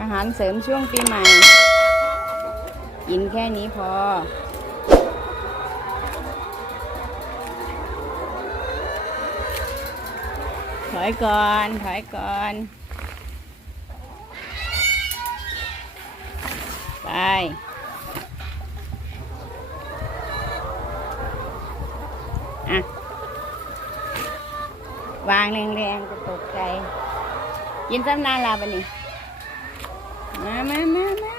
อาหารเสริมช่วงปีใหม่ กินแค่นี้พอ ถอยก่อน ถอยก่อน ไปอะวางแรงๆจะตกใจกินซ้ำนานลาบะนี่ มามามามา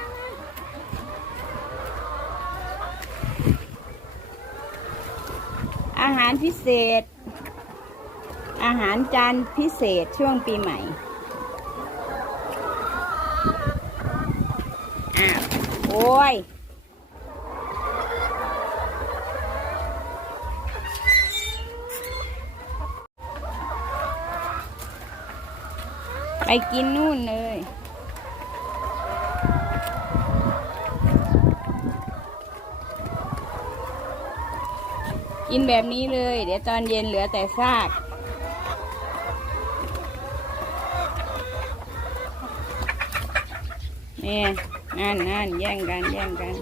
อาหารพิเศษ อาหารจานพิเศษช่วงปีใหม่อ้าวโอ้ยไปกินนู่นเลย กินแบบนี้เลย เดี๋ยวตอนเย็นเหลือแต่ซากนี่นั่นนั่นแย่งกันแย่งกัน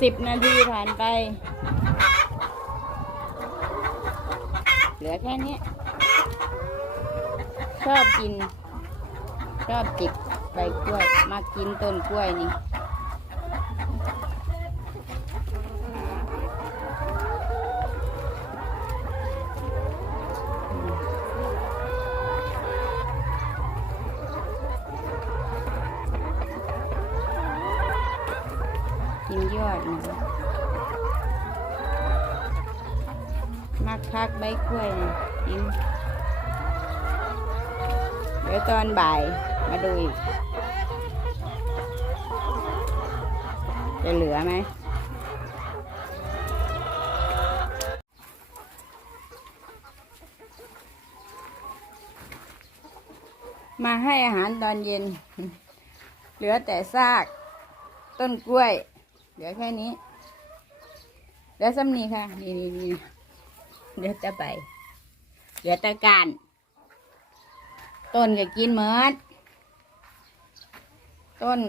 สิบนาทีผ่านไป เหลือแค่นี้ ชอบกิน ชอบจิกใบกล้วย มากินต้นกล้วยนี่กินยอดนะมัก พักใบกล้วยกินเดี๋ยวตอนบ่ายมาดูอีก จะเหลือไหมมาให้อาหารตอนเย็น เหลือแต่ซาก ต้นกล้วย เหลือแค่นี้เหลือซ้ำนี้ค่ะ นี่นี่นี่ เหลือแต่ใบเหลือแต่การต้นก็กินเหมิดต้น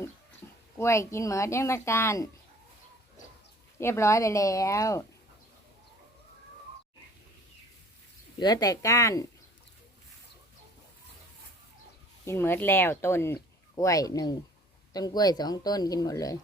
กล้วยกินเหมิดยังตะการ เรียบร้อยไปแล้ว เหลือแต่ก้าน กินเหมิดแล้วต้นกล้วยหนึ่งต้นกล้วยสองต้นกินหมดเลย